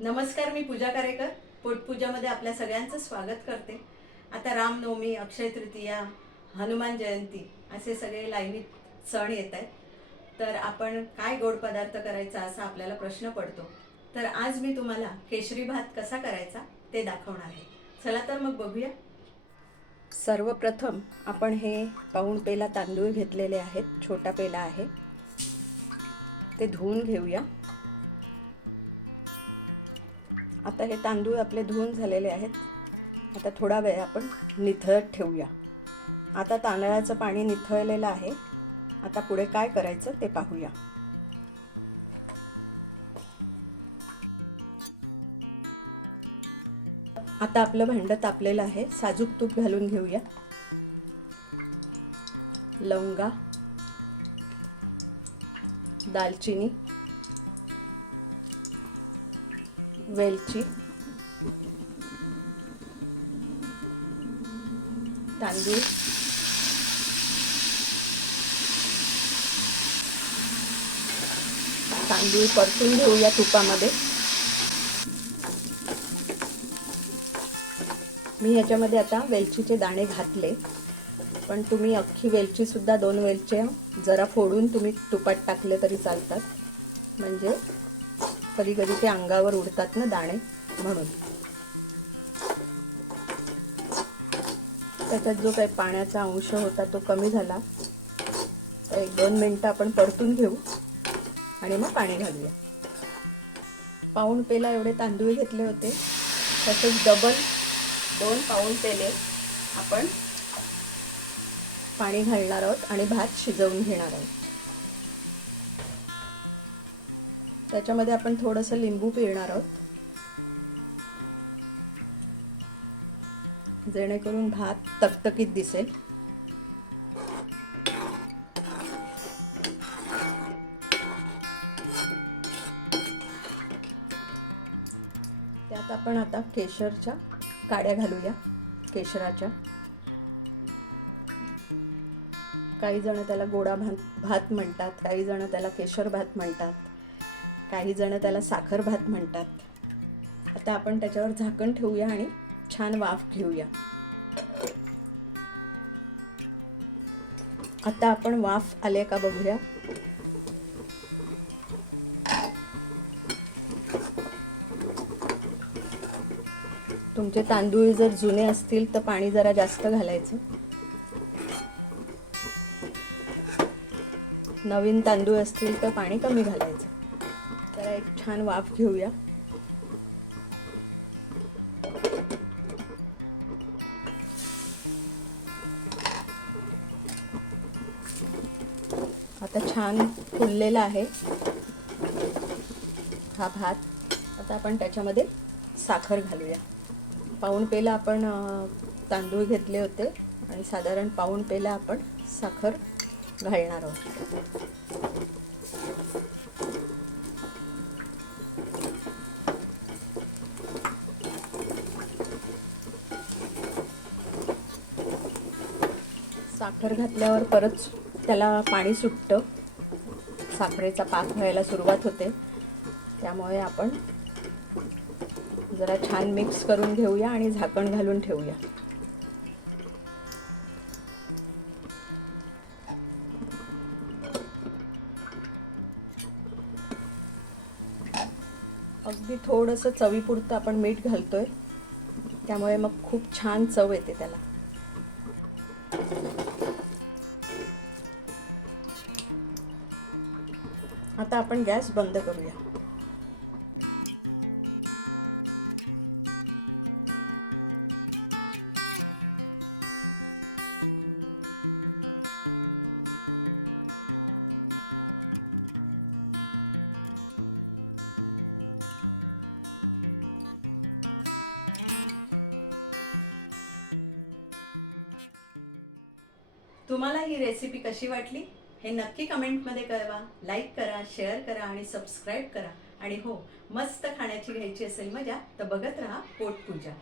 नमस्कार, मी पूजा कारेकर पोटपूजामध्ये आपल्या सगळ्यांचं स्वागत करते। आता रामनवमी, अक्षय तृतीया, हनुमान जयंती असे सगळे लाईनीत सण येत आहेत। तर आपण काय गोड पदार्थ करायचा असा आपल्याला प्रश्न पडतो। तर आज मी तुम्हाला केशरी भात कसा करायचा ते दाखवणार आहे। चला तर मग बघूया। सर्वप्रथम आपण हे पाऊण पेला तांदूळ घेतलेले आहेत, छोटा पेला आहे, ते धुवून घेऊया। आता हे तांदूळ आपले धुवून झालेले आहेत। आता थोडा वेळ आपण निथळत ठेवूया। आता तांदळाचं पाणी निथळलेलं आहे। आता पुढे काय करायचं ते पाहूया। आता आपलं भांडं तापलेलं आहे, साजूक तूप घालून घेऊया। लवंगा, दालचिनी, वेलची, तांदूळ, तांदूळ परतून घेऊया तुपामध्ये। मी ह्याच्यामध्ये आता वेलचीचे दाणे घातले, पण तुम्ही अख्खी वेलची सुद्धा 2 वेलच्या जरा फोडून तुम्ही तुपात टाकले तरी चालतात, म्हणजे कधी कधी ते अंगावर उडतात ना दाणे, म्हणून। त्याच्यात जो काही पाण्याचा अंश होता तो कमी झाला। तर 1-2 मिनिटं आपण परतून घेऊ आणि मग पाणी घालूया। पाऊण पेला एवढे तांदूळ घेतले होते, तसेच डबल 2 पाऊण पेले आपण पाणी घालणार आहोत आणि भात शिजवून घेणार आहोत। त्याच्यामध्ये आपण थोडंसं लिंबू पिळणार आहोत, जेणेकरून भात तकतकीत दिसेल। त्यात आपण आता केशरच्या काड्या घालूया, केशराच्या। काही जण त्याला गोडा भात म्हणतात, काही जण त्याला केशर भात म्हणतात, काही जण त्याला साखर भात म्हणतात। आता आपण त्याच्यावर झाकण ठेवूया आणि छान वाफ घेऊया। आता आपण वाफ आले का बघूया। तुमचे तांदूळ जर जुने असतील तर पाणी जरा जास्त घालायचं। नवीन तांदूळ असतील तर पाणी कमी घालायचं। तर एक छान वाफ घेऊया। आता छान फुललेला आहे हा भात। आता आपण त्याच्यामध्ये साखर घालूया। पाऊण पेला आपण तांदूळ घेतले होते आणि साधारण पाऊण पेला आपण साखर घालणार आहोत। साखर घातल्यावर परत त्याला पाणी सुटतं, साखरेचा पाक व्हायला सुरुवात होते। त्यामुळे आपण जरा छान मिक्स करून घेऊया आणि झाकण घालून ठेवूया। अगदी थोडंसं चवीपुरतं आपण मीठ घालतोय, त्यामुळे मग खूप छान चव येते त्याला। आता आपण गॅस बंद करूया। तुम्हाला ही रेसिपी कशी वाटली हे नक्की कमेंटमध्ये कळवा। लाईक करा, शेअर करा आणि सबस्क्राईब करा। आणि हो, मस्त खाण्याची घ्यायची असेल मजा तर बघत राहा पोटपूजा।